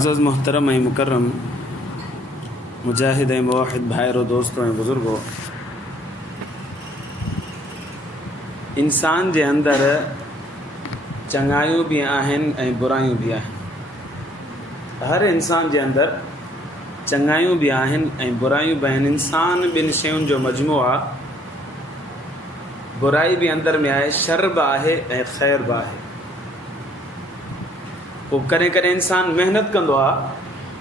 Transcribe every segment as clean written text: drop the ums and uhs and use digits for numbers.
अज़ीज़ मोहतरम मुकर्रम मुजाहिद मुवाहिद भाइरों दोस्तों बुज़ुर्गों, इंसान जे अंदर चंगायूं भी आहिनि ऐं बुरायूं भी आहिनि। हर इंसान जे अंदर चंगायूं भी आहिनि ऐं बुरायूं भी आहिनि। इंसान ॿिनि शयुनि जो मजमू आहे। बुराई भी अंदर में आहे, शर भी आहे ऐं ख़ैर भी आहे। पोइ कॾहिं कॾहिं इंसान महिनत कंदो आहे,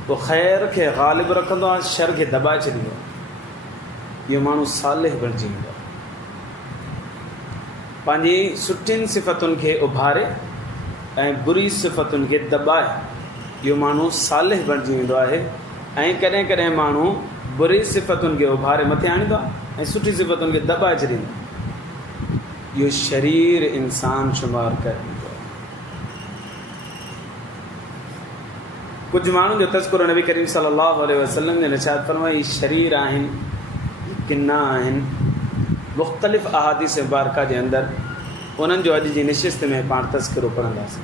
पोइ ख़ैर खे ग़ालिब रखंदो आहे, शर खे दॿाए छॾींदो आहे। इहो माण्हू सालिह बणिजी वेंदो आहे। पंहिंजी सुठियुनि सिफ़तुनि खे उभारे ऐं बुरी सिफ़तुनि खे दॿाए इहो माण्हू सालिह बणिजी वेंदो आहे। ऐं कॾहिं कॾहिं माण्हू बुरी सिफ़तुनि खे उभारे मथे आणींदो आहे ऐं सुठी सिफ़तुनि खे दॿाए छॾींदो आहे। इहो शरीर इंसान शुमार करे। कुछ माण्हुनि जो तज़किरो नबी करीम सल्लल्लाहु अलैहि वसल्लम ने इरशाद फरमाई, शरीर आहिनि, किन्ना आहिनि। मुख़्तलिफ़ अहादीस मुबारका जे अंदर उन्हनि जो अॼु जी नशिस्त में पाण तज़किरो पढ़ंदासीं।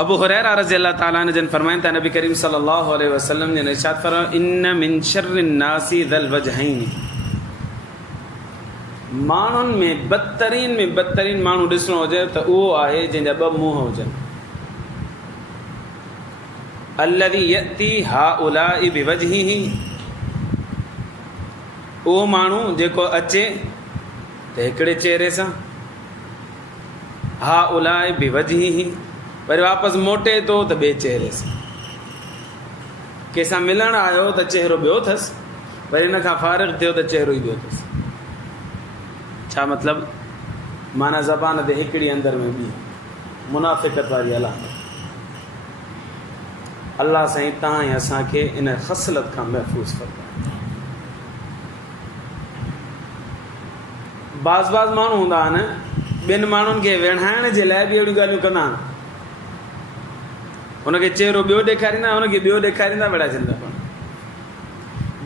अबू हुरैरा रज़ियल्लाहु ताला अन्हु जन फरमाइनि था, नबी करीम सल्लल्लाहु अलैहि वसल्लम ने इरशाद फरमायो, इन्न मिन शर्रिन नासी ज़ल वजहैनि। माण्हुनि में बदतरीन माण्हू ॾिसणो हुजे त उहो आहे जंहिंजा ॿ मुंहं हुजनि। अल्लज़ी यअती हाउलाई बिवजहिही, उहो माण्हू जेको अचे त हिकिड़े चेहरे सां, हाउलाई बिवजहिही, वरी वापसि मोटे थो त ॿिए चेहरे सां। कंहिंसां मिलणु आयो त चेहरो ॿियो अथसि, वरी हिन खां फ़ारिग़ थियो त चेहरो ई ॿियो अथसि। छा मतिलबु? माना ज़बान ते हिकिड़ी अंदर में ॿी मुनाफ़िक़त वारी अलामत। अल्लाह साईं तव्हां ऐं असांखे इन ख़सलत खां महफ़ूज़ फरमाए। बाज़ माण्हू हूंदा आहिनि, ॿिनि माण्हुनि खे विढ़ाइण जे लाइ बि अहिड़ियूं ॻाल्हियूं कंदा आहिनि। हुनखे चेहरो ॿियो ॾेखारींदा, हुनखे ॿियो ॾेखारींदा, विढ़ाए छॾींदा।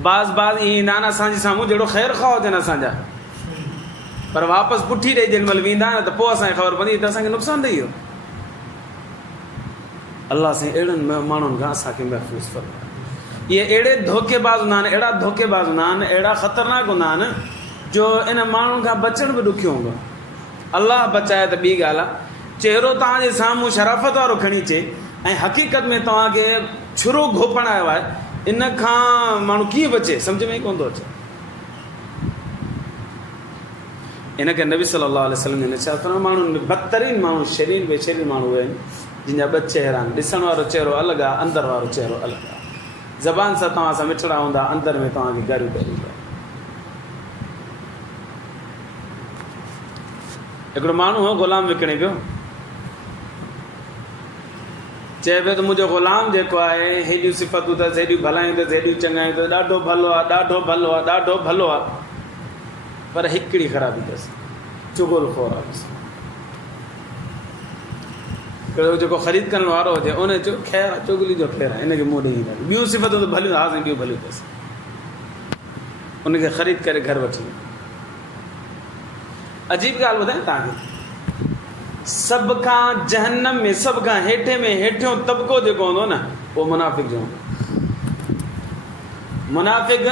बाज़ ईअं ईंदा आहिनि असांजे साम्हूं जहिड़ो ख़ैर ख़्वाह हुजनि असांजा, पर वापसि पुठी ॾेई जेॾी महिल वेंदा आहिनि त पोइ असांखे ख़बर पवंदी त असांखे नुक़सानु ॾेई वियो। अल्लाह साईं अहिड़नि माण्हुनि खां असांखे महफ़ूज़ फरमाए। इहे अहिड़े धोखेबाज़ हूंदा आहिनि, अहिड़ा धोखेबाज़ हूंदा आहिनि, अहिड़ा ख़तरनाक हूंदा आहिनि जो इन माण्हुनि खां बचण बि ॾुखियो हूंदो आहे। अल्लाह बचाए त ॿी ॻाल्हि आहे। चेहरो तव्हांजे साम्हूं शराफ़त वारो खणी अचे ऐं हक़ीक़त में तव्हांखे छुरो घोपण आयो आहे, इन खां माण्हू कीअं बचे सम्झ में ई कोन थो अचे। इनखे नबी सल्लल्लाहु अलैहि वसल्लम ने छा फरमायो, माण्हुनि में बदतरीन माण्हू, शरीर बेशरीर माण्हू आहिनि जंहिंजा ॿ चेहरा आहिनि। ॾिसण वारो चेहरो अलॻि आहे, अंदर वारो चेहरो अलॻि आहे। ज़बान सां तव्हां सां मिठड़ा हूंदा, अंदर में तव्हांखे गरू पइजी आहे। हिकिड़ो माण्हू हो, ग़ुलाम विकिणे पियो। चए पियो त मुंहिंजो ग़ुलाम जेको आहे, हेॾियूं सिफ़तूं अथसि, हेॾियूं भलायूं अथसि, हेॾियूं चङायूं अथसि, ॾाढो भलो आहे, ॾाढो भलो आहे, ॾाढो भलो आहे, पर हिकिड़ी ख़राबी अथसि, चुगलखोर आहे। हिकिड़ो जेको ख़रीद करण वारो हुजे उन चयो ख़ैरु आहे, चुगली जो ख़ैरु आहे, हिनखे मुंहुं ॾेई ईंदा। ॿियूं सिफ़तूं त भलियूं, हा साईं ॿियूं भलियूं अथसि। उनखे ख़रीद करे घर वठी वियो। अजीब ॻाल्हि ॿुधायां तव्हांखे, सभ खां जहन्नम में सभ खां हेठे में हेठियों तबिक़ो जेको हूंदो न, उहो मुनाफ़िक़ जो हूंदो। मुनाफ़िक़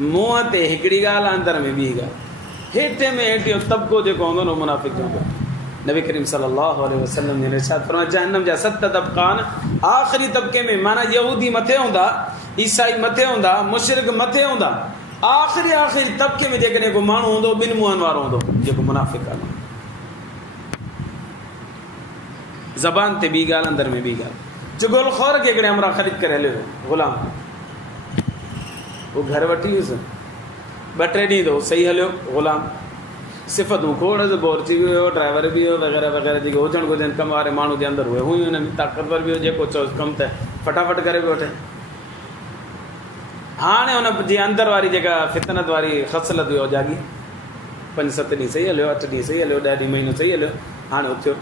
मुंहं ते हिकिड़ी ॻाल्हि, अंदर में ॿी ॻाल्हि। हेठे में हेठियों तबिक़ो जेको हूंदो न, मुनाफ़िक़ जो हूंदो। नबी करीम सल्लल्लाहु अलैहि वसल्लम ने इरशाद फरमायो, जहन्नम जा 7 तबिक़ा आहिनि। आख़िरी तबिक़े में माना यहूदी मथे हूंदा, ईसाई मथे हूंदा, मुशरिक मथे हूंदा, आख़िरी तबिक़े में जेकॾहिं को माण्हू हूंदो ॿिनि मुंहंनि वारो हूंदो, जेको मुनाफ़िक़ आहे। ज़बान ते ॿी ॻाल्हि, अंदर में ॿी ॻाल्हि। चुगलखोर खे हिकिड़े हमरा ख़रीद करे हलियो ग़ुलाम, उहो घर वठी वियुसि। 2-3 ॾींहं तो सही हलियो ग़ुलाम, सिफ़तूं खोड़ बोर थी वियो, ड्राइवर बि हुयो वग़ैरह वग़ैरह जेके हुजणु घुरिजनि कम वारे माण्हू जे अंदरि उहे हुयूं। हिन में ताक़तवर बि हो, जेको चओ कमु त फटाफट करे पियो वठे। हाणे हुन जी अंदर वारी जेका फितनत वारी ख़सलत हुई जागी। 5-7 ॾींहं सही हलियो, 8 ॾींहं सही हलियो, 10 महीनो सही हलियो। हाणे उथियो,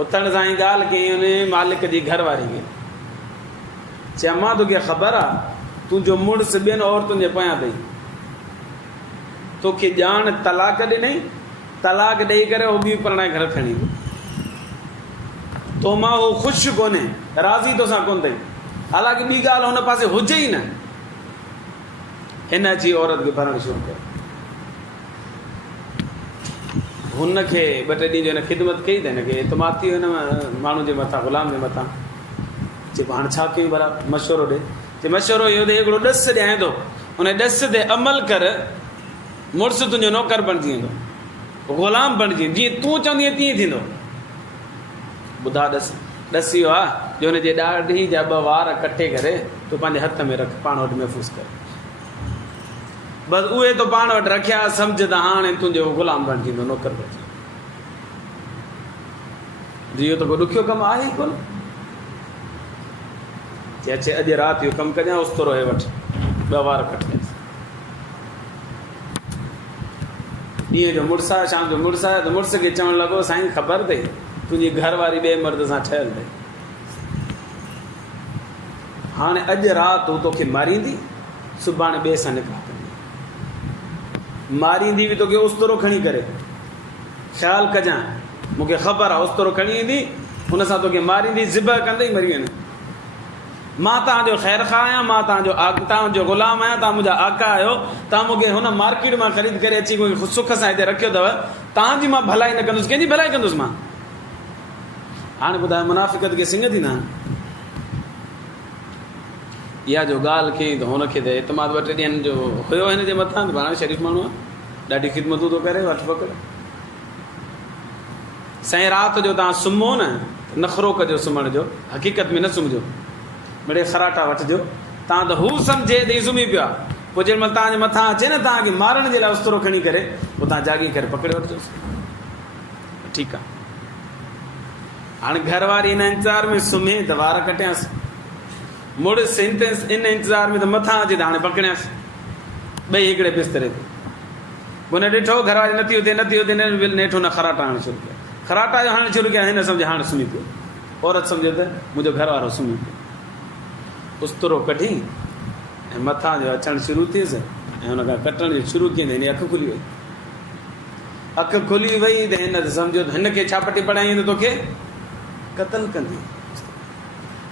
उथण सां ई ॻाल्हि कई हुन मालिक जी घर वारी खे, चयो मां तोखे ख़बर आहे तुंहिंजो मुड़ुसु ॿियनि औरतुनि जे पोयां अथई, तोखे ॼाण तलाक ॾिनई, तलाक ॾेई करे उहो बि परणाए घर खणी वियो। तो मां हू ख़ुशि कोन्हे, राज़ी तोसां कोन अथई, हालांकि ॿी ॻाल्हि हुन पासे हुजे ई न, हिन अची औरत खे भरणु शुरू कयो। हुनखे 2-3 ॾींहं जो हिन ख़िदमत कई त हिनखे एतमाद थी वियो हिन माण्हू जे मथां, ग़ुलाम जे मथां। चइबो हाणे छा कयूं भला, मशवरो ॾे। चए मशवरो इहो ॾे, हिकिड़ो ॾस ॾियां थो, हुन ॾस ते अमल कर, मुड़ुसु तुंहिंजो नौकर बणिजी वेंदो, ग़ुलाम बणिजी, जीअं तूं चवंदीअ तीअं थींदो। ॿुधा ॾस इहो आहे जो हुनजे ॾाढी जा 2 वार कटे करे तूं पंहिंजे हथ में रख, पाण वटि महफ़ूज़ कर। बसि उहे तो पाण वटि रखिया, सम्झ त हाणे तुंहिंजो ग़ुलाम बणिजी वेंदो, नौकर बणिजी वेंदो। इहो त को ॾुखियो कमु आहे ई कोन। चए अचे अॼु राति इहो कमु कजां, उस्तरो हे वठि 2 वार कटे। ॾींहं जो मुड़ुसु आहे, शाम जो मुड़ुसु आहे, त मुड़ुस खे चवणु लॻो साईं ख़बर अथई तुंहिंजी घरवारी ॿिए मर्द सां ठहियलु अथई, हाणे अॼु राति हू तोखे मारींदी, सुभाणे ॿिए सां निकाह कंदी, मारींदी बि तोखे उस्तरो खणी करे, ख़्यालु कजांइ, मूंखे ख़बर आहे उस्तरो खणी ईंदी, हुन सां तोखे मारींदी, ज़िबह कंदई, मरी वेंदी। मां तव्हांजो ख़ैर ख़ा आहियां, मां तव्हांजो ग़ुलाम आहियां, तव्हां मुंहिंजा आका आहियो, तव्हां मूंखे हुन मार्केट मां ख़रीद करे अची कोई सुख सां हिते रखियो अथव, तव्हांजी मां भलाई न कंदुसि, कंहिंजी भलाई कंदुसि मां। हाणे ॿुधायो मुनाफ़िक़त खे सिंग थींदा आहिनि। इहा जो ॻाल्हि कई त हुनखे त एतमाद 2-3 ॾींहंनि जो हुयो हिन जे मथां, त हाणे शरीफ़ माण्हू आहे, ॾाढी ख़िदमतूं थो करे, वठि पकड़। साईं राति जो तव्हां सुम्हो न, नख़रो कजो सुम्हण जो, हक़ीक़त में न सुम्हिजो, मिड़े ख़राटा वठिजो। तव्हां त हू सम्झे त ही सुम्ही पियो आहे, पोइ जेॾी महिल तव्हांजे मथां अचे न तव्हांखे मारण जे लाइ उस्तरो खणी करे, पोइ तव्हां जाॻी करे पकड़े वठिजोसि। ठीकु आहे, हाणे घरवारी इन इंतज़ार में सुम्हे त वार कटियांसि, मुड़ुसु इन इंतज़ार में त मथां अचे त हाणे पकड़ियांसि, ॿई हिकिड़े बिस्तरे ते। हुन ॾिठो घरवारी नथी उथे, नेठो न ख़राटा हणणु शुरू कया, ख़राटा जो हणणु शुरू कया, हिन सम्झे हाणे सुम्ही पियो, औरत सम्झो त मुंहिंजो घरवारो सुम्ही पियो। उस्तरो कढी ऐं मथां जो अचणु शुरू थियसि, ऐं हुनखां कटण जो शुरू कयईं त हिन अखि खुली वई। अखि खुली वई त हिन सम्झो त हिनखे छा पटी पढ़ाई त तोखे क़तल कंदी।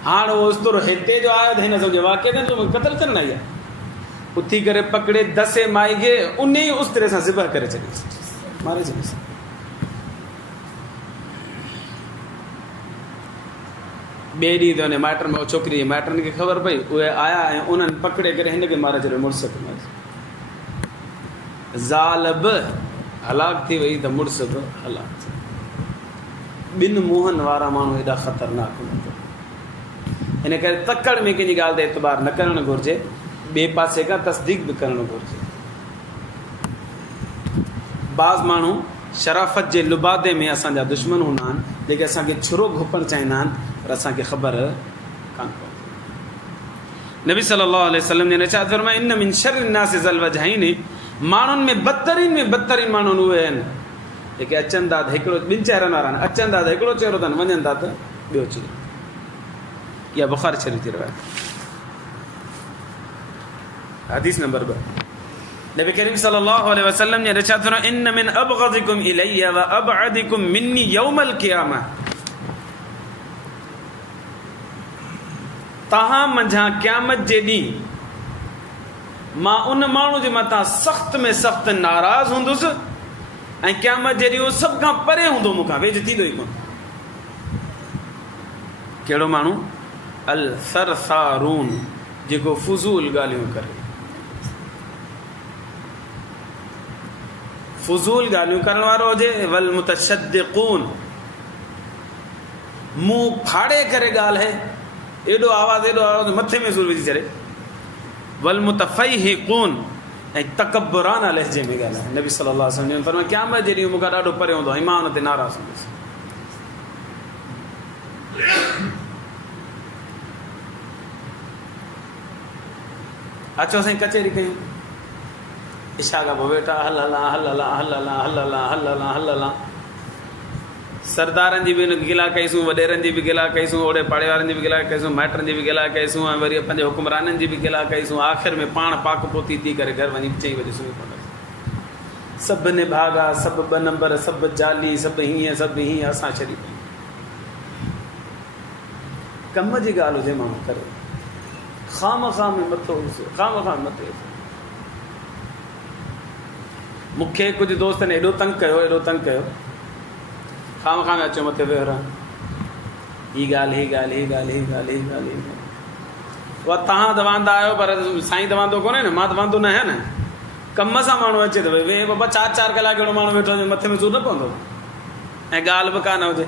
हाणे उहो उस्तरो हिते जो आयो त हिन सम्झो वाक़ई त क़तल करणु आई आहे, उथी करे पकड़े दसे माई खे उन ई उस्तरे सां ज़िबह करे छॾियोसि, मारे छॾियोसि। ॿिए ॾींहुं त हुन माइटनि में छोकिरी जे माइटनि खे ख़बर पई, उहे आया ऐं उन्हनि पकड़े करे हिनखे मारे छॾियो, मुड़ुस खे मारे। ज़ाल बि हलाक थी वई त मुड़ुस बि हलाक थी। 2 मुंहंनि वारा माण्हू हेॾा ख़तरनाक हूंदा, हिन करे तकड़ में कंहिंजी ॻाल्हि ते एतबार न करणु घुरिजे, ॿिए पासे खां तस्दीक बि करणु घुरिजे। बाज़ माण्हू शराफ़त जे लुबादे में असांजा दुश्मन हूंदा आहिनि, जेके असांखे छुरो घुपणु चाहींदा आहिनि, पर असांखे ख़बर कान पवंदी। नबी सल्लल्लाहु अलैहि वसल्लम ने छा फरमायो, इन मिन शर्रि नास ज़ल वजहैनी, माण्हुनि में बदतरीन माण्हू उहे आहिनि जेके अचनि था त हिकिड़ो 2 चेहरनि वारा आहिनि, अचनि था त हिकिड़ो चेहरो अथनि, वञनि था त ॿियो चेहरो। इहा बुख़ारी शरीफ़ जी रिवायत। हदीस नंबर 2, नबी करीम सल्लल्लाहु अलैहि वसल्लम ने इरशाद फरमायो, इन मिन अबग़दिकुम इलैया व अबअदिकुम मिन्नी यौमल क़ियामा, तव्हां मंझां क़यामत जे ॾींहुं मां उन माण्हू जे मथां सख़्त में सख़्तु नाराज़ हूंदुसि, ऐं क़यामत जे ॾींहुं सभ खां परे हूंदो, मूंखां वेझ थींदो ई कोन। कहिड़ो माण्हू? अल सरसारून, जेको फुज़ूल ॻाल्हियूं करे, फुज़ूल ॻाल्हियूं करण वारो हुजे। वल मुतशद्दिक़ून, मुंहुं फाड़े करे ॻाल्हि, एॾो आवाज़ मथे में सूर विझी छॾे। वल मुतफ़हिक़ून, ऐं तकब्बुराना लहजे में ॻाल्हाए। नबी सल्लल्लाहु अलैहि वसल्लम फरमायो, क़यामत जे ॾींहुं मूंखां ॾाढो परे हूंदो, ऐं मां हुन ते नाराज़ हूंदुसि। अचो साईं कचहरी कयूं, इशा खां पोइ वेठा हल हलां। सरदारनि जी बि गिला कईसूं, वॾेरनि जी बि गिला कईसूं, ओड़े पाड़े वारनि जी बि गिला कईसूं, माइटनि जी बि गिला कईसूं, ऐं वरी पंहिंजे हुकुमराननि जी बि गिला कईसूं। आख़िर में पाण पाक पोती थी करे घर वञी 4 बजे सुम्ही पवंदासीं। सभु निभागा, सभु 2 नंबर, सभु जाली, सभु हीअं असां छॾी पई। कम जी ॻाल्हि हुजे माण्हू करे, खाम खां में मथो खाम खां मथे। मूंखे कुझु दोस्तनि एॾो तंग कयो, खाम खां में अचो मथे वियो रहां, ही ॻाल्हि उहा तव्हां दवांदा आहियो, पर साईं दवांदो कोन्हे न, मां दवांदो न आहियां न। कम सां माण्हू अचे त वे बाबा 4-4 कलाक अहिड़ो माण्हू वेठो हुजे, मथे में सूर न पवंदो, ऐं ॻाल्हि बि कान हुजे।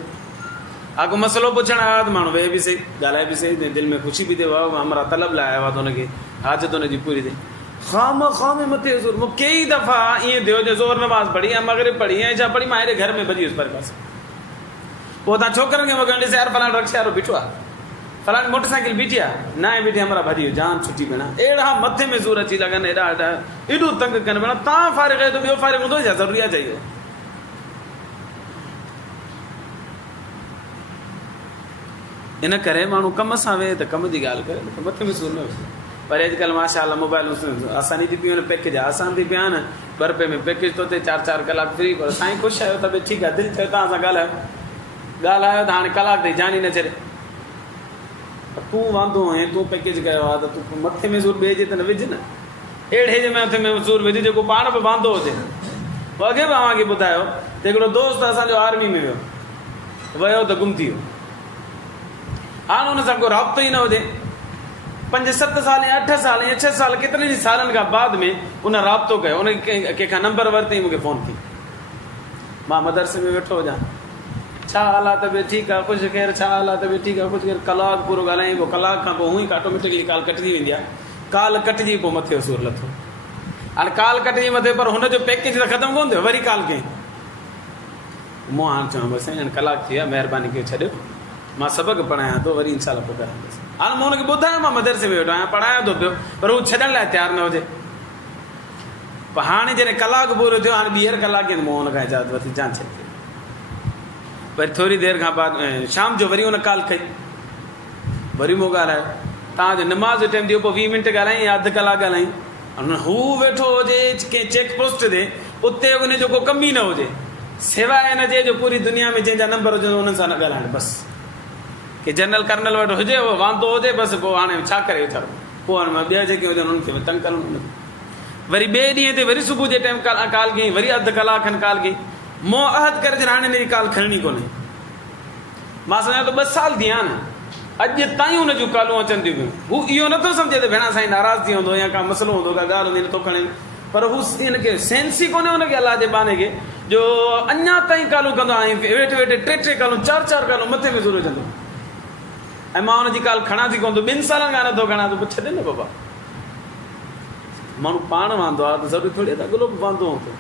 अॻु मसइलो पुछणु आयो त माण्हू वेह बि सही, ॻाल्हाए बि सही, दिलि में ख़ुशी बि थिए, हमरा तलब लाइ आया हुआ त हुनखे हाजत हुनजी पूरी थिए। खाम में मथे ज़ोर। मूं कई दफ़ा ईअं थियो जो ज़ोर नमाज़ पढ़ी ऐं मग़रिब पढ़ी ऐं छा पढ़ी, मां हेॾे घर में भॼी वियुसि पर पासे। पोइ तव्हां छोकिरनि खे मोकिलियो, ॾिसे यार फलाण रक्शा वारो बीठो आहे, फलाणी मोटरसाइकिल बीठी आहे, न आहे बीठी, हमरा भॼी वियो, जान छुटी भेण। अहिड़ा मथे में सूर अची लॻनि, एॾो तंग कनि भेण। तव्हां फारिग आहियो त ॿियो फारिग हूंदो छा? ज़रूरी आहे चाहिए। इन करे माण्हू कम सां वेहे त कम जी ॻाल्हि करे, मथे में सूर न विझे। पर अॼुकल्ह माशाअल्लाह मोबाइलूं आसानी थी पियूं आहिनि, पैकेज आसान थी पिया आहिनि, 2 रुपए में पैकेज थो थिए, 4-4 कलाक फ्री। पर साईं ख़ुशि आहियो त भई ठीकु आहे, दिलि चयो तव्हां सां ॻाल्हायो त हाणे कलाक ताईं जान ई न छॾे। तूं वांदो आहीं, तूं पैकेज कयो आहे त तूं मथे में सूर ॿिए जे त न विझ न, अहिड़े जे मथे में सूर विझ जेको पाण बि वांदो हुजे। पोइ अॻे बि तव्हांखे ॿुधायो त हिकिड़ो दोस्त असांजो आर्मी में वियो त गुम थी वियो। हाणे हुन सां को राब्तो ई न हुजे, 5-7 साल या 8 साल या 6 साल केतिरनि ई सालनि खां बाद में उन राब्तो कयो, उन कंहिंखां नंबर वरितईं, मूंखे फ़ोन कई, मां मदरसे में वेठो हुजां, छा हालात बि ठीकु आहे, कुझु ख़ैर, छा हालात बि ठीकु आहे, कुझु ख़ैर। कलाक पूरो ॻाल्हाईं, पोइ कलाक खां पोइ हूअं ई ऑटोमेटिकली काल कटिजी वेंदी आहे। काल कटिजी पोइ मथे जो सूर लथो। हाणे काल कटिजी मथे, पर हुनजो पैकेज त ख़तमु कोन थियो, वरी काल कयईं। मूं हाणे चवां बसि साईं कलाक थी विया, महिरबानी करे छॾियो, मां सबक़ु पढ़ायां थो, वरी इंशाल्लाह पोइ कराईंदुसि। हाणे मूं हुनखे ॿुधायो, मां मदरसे में वेठो आहियां, पढ़ायां थो पियो, पर हू छॾण लाइ तयारु न हुजे। पर हाणे जॾहिं कलाक पूरो थियो, हाणे ॿीहर कलाक मूं हुनखां इजाज़त वरिती, जान छॾी। वरी थोरी देरि खां बाद शाम जो वरी हुन काल कई, वरी मूं ॻाल्हायो, तव्हांजो नमाज़ जो टाइम थियो, पोइ 20 मिंट ॻाल्हाईं या अधु कलाक ॻाल्हाईं। हू वेठो हुजे कंहिं चेक पोस्ट ते, उते उनजो को कम ई न हुजे, सवाइ हिन जे जो पूरी दुनिया में जंहिंजा नंबर हुजनि उन्हनि सां न ॻाल्हाइणु बसि। की जनरल कर्नल वटि हुजे, उहो वांदो हुजे बसि, पोइ हाणे छा करे वीचारो, पोइ हाणे मां ॿिया जेके हुजनि उन्हनि खे तंग करणु। वरी ॿिए ॾींहं ते वरी सुबुह जे टाइम काल कई, वरी अधु कलाक खनि काल कई। मूं अहद करे छॾियो, हाणे हिनजी काल खणणी कोन्हे। मां सम्झां थो 2 साल थी विया न, अॼु ताईं हुन जूं कालूं अचनि थियूं पियूं। हू इहो नथो सम्झे त भेण साईं नाराज़ थी वेंदो या का मसइलो हूंदो, का ॻाल्हि हूंदी, नथो खणे, पर हू हिनखे सेंस ई कोन्हे हुनखे, अलाह जे बाने खे, जो अञा ताईं कालूं कंदो आहीं, वेठे वेठे 3 कालूं 4 कालूं मथे में ज़रूरु विझंदो, ऐं मां हुनजी काल खणां थी कोन थो, 2 सालनि खां नथो खणां, त छॾे न बाबा। माण्हू पाण वांदो आहे त ज़रूरी थोरी आहे अॻिलो बि वांदो हूंदो।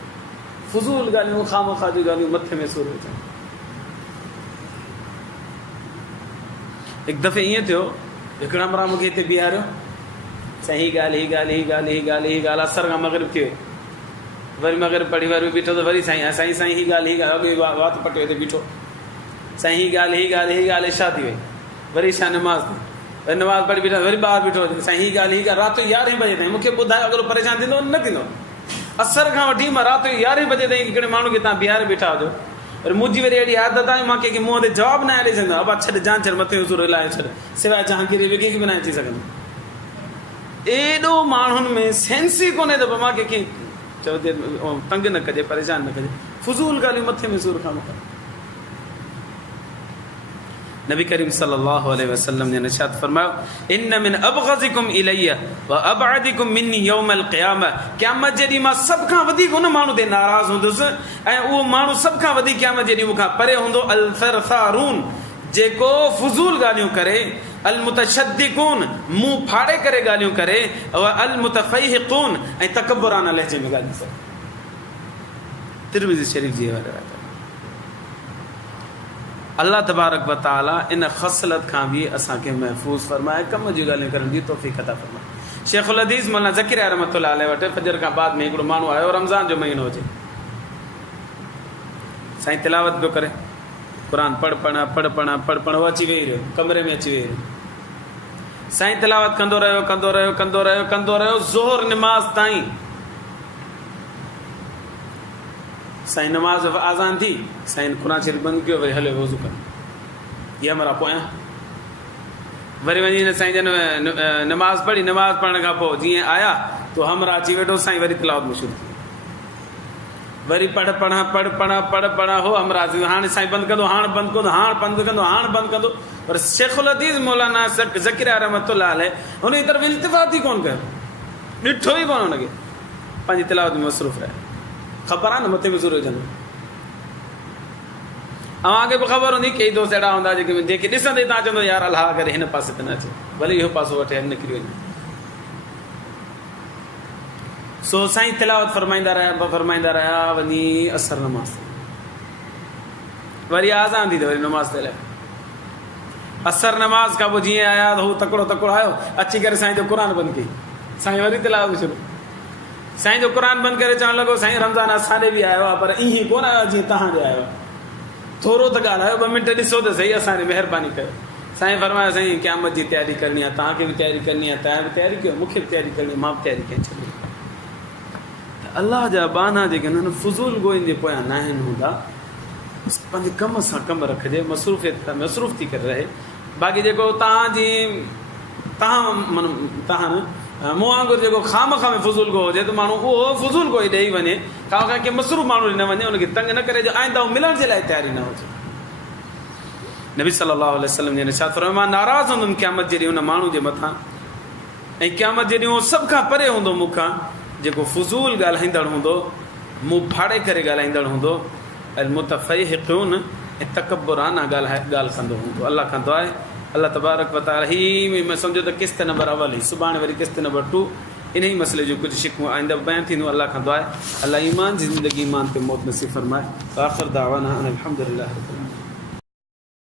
फज़ूल ॻाल्हियूं, खामखा जूं ॻाल्हियूं, मथे में सूर विझनि। हिकु दफ़े ईअं थियो, हिकिड़ा मरा मूंखे हिते बीहारियो, साईं हीअ ॻाल्हि असर खां मग़रिब थी वई, वरी मग़रिब पढ़ी वरी बीठो त वरी साईं हीअ ॻाल्हि वात पटियो हिते बीठो, साईं हीअ ॻाल्हि इशा थी वई, वरी इशा नमाज़ थी, वरी नमाज़ पढ़ी बीठा, वरी ॿाहिरि बीठो, साईं हीअ ॻाल्हि राति जो 11 बजे ताईं। मूंखे ॿुधायो अॻिलो परेशान थींदो न थींदो? असर खां वठी मां राति जो 11 बजे ताईं हिकिड़े माण्हू खे तव्हां बीहारे बीठा हुजो, वरी मुंहिंजी वरी अहिड़ी आदत आहे, मां कंहिंखे मुंहं ते जवाबु न ॾेई सघंदो, अबा छॾ, जान छॾ, मथे जो सूर हिलाए छॾ, सवाइ जहांगीर ॿिए कंहिंखे बि न अची सघंदो। एॾो माण्हुनि में सेंस ई कोन्हे त मां कंहिंखे चओ तंग न कजे, परेशान न कजे, फज़ूल ॻाल्हियूं मथे में सूर खां मूंखे। नबी करीम सल्लल्लाहु अलैहि वसल्लम ने इरशाद फरमायो, इन मिन अबग़ज़िकुम इलैया व अबअदिकुम मिन्नी यौमल क़ियामा। क़यामत जे ॾींहुं मां सभ खां वधीक हुन माण्हू ते नाराज़ हूंदुसि, ऐं उहो माण्हू सभ खां वधीक क़यामत जे ॾींहुं मूंखां परे हूंदो, अल सरसारून, जेको फज़ूल ॻाल्हियूं करे, अल मुतशद्दिक़ून, मुंहुं फाड़े करे ॻाल्हियूं करे, अल मुतफ़हिक़ून, ऐं तकब्बुराना लहजे में ॻाल्हियूं करे। तिरमिज़ी शरीफ़ जी रिवायत। अल्लाह तबारक व तआला इन ख़सलत खां बि असांखे महफ़ूज़ फरमाए, कम जूं ॻाल्हियूं करण जी तौफ़ीक़ अता फरमाए। शेखुल हदीस मौलाना ज़कीरिया रहमतुल्लाह अलैह वटि फजर खां बाद में हिकिड़ो माण्हू आयो, रमज़ान जो महीनो हुजे, साईं तिलावत पियो करे, क़ुर पढ़ वो अची वेही रहियो, कमरे में अची वेही रहियो, साईं तिलावत कंदो रहियो ज़ोहर नमाज़ ताईं। साईं नमाज़ आज़ान थी, साईं क़ुर शरीफ़ बंदि कयो, वरी हलियो वज़ू कर, इहा मरा पोयां वरी वञी हिन साईं जन नमाज़ पढ़ी, नमाज़ पढ़ण खां पोइ जीअं आया तो हमरा अची वेठो, साईं वरी तिलावत में शुरू थी, वरी पढ़ पढ़ा हो हमरा हाणे साईं बंदि कंदो, हाणे बंदि कंदो, हाणे बंदि कंदो, हाणे बंदि कंदो। पर शेखुल अदीज़ मौलाना ज़कीरा रहमतुल्लाह अलैह उन जी तरफ़ इल्तिफ़ात ई कोन कयो, ॾिठो ई कोन हुनखे, पंहिंजी तिलावत में मसरूफ़ रहे। ख़बर आहे न मथे में ज़रूरु विझंदो। अव्हांखे बि ख़बर हूंदी, कई दोस्त अहिड़ा हूंदा जेके ॾिसंदे तव्हां चवंदो यार अलाह करे हिन पासे त न अचे, भले इहो पासो वठे हल निकिरी वञे। सो साईं तिलावत फरमाईंदा रहिया वञी असर नमाज़, वरी आज़ान थी त वरी नमाज़ ते हलिया। असर नमाज़ खां पोइ जीअं आया त हू तकिड़ो आयो, अची करे साईं जो क़ुर बंदि कई, साईं वरी तिलावत शुरू। साईं जो क़ुर बंदि करे चवणु लॻो साईं रमज़ान असांॾे बि आयो आहे, पर ईअं कोन आयो जीअं तव्हां ॾे आयो आहे, थोरो त ॻाल्हायो, 2 मिंट ॾिसो त सही, असांजी महिरबानी कयो। साईं फरमायो साईं क़यामत जी तयारी करणी आहे, तव्हांखे बि तयारी करणी आहे, तव्हां बि तयारी कयो, मूंखे बि तयारी करणी आहे, मां बि तयारी कयां छॾी। अलाह जा बहाना जेके आहिनि फुज़ूल गोइनि जे पोयां न आहिनि हूंदा, पंहिंजे कम सां कमु रखिजे, मसरूफ़ थी करे रहे। बाक़ी जेको तव्हां मूं वांगुरु जेको खाम में फुज़ूल गो हुजे त माण्हू उहो फुज़ूल गोई ॾेई वञे, कंहिं मसरूफ़ माण्हू न वञे, उनखे तंग न करे, जो आईंदा मिलण जे लाइ तयारी न हुजे। नबी सल्लल्लाहु अलैहि वसल्लम जे इरशाद फरमायो, मां नाराज़ हूंदुमि क़यामत जे ॾींहुं उन माण्हू जे मथां, ऐं क़यामत जे ॾींहुं सभ खां परे हूंदो मूंखां जेको फुज़ूल ॻाल्हाईंदड़ हूंदो, मुंहुं फाड़े करे ॻाल्हाईंदड़ हूंदो, ऐं मुतफ़हिक़ून ऐं तकबुराना ॻाल्हि कंदो हूंदो। अलाह खां दुआ आहे अल्लाह तबारक व तआला ही सम्झो त किस्त नंबर अवल ही, सुभाणे वरी किस्त नंबर 2 इन ई मसइले जो कुझु शिकूं आईंदा बयान थींदो। अल्लाह खां दुआ आहे अल्लाह ईमान जी ज़िंदगी ईमान ते मौत नसीब फरमाए। आख़िर दावाना अनिल हम्दुलिल्लाह।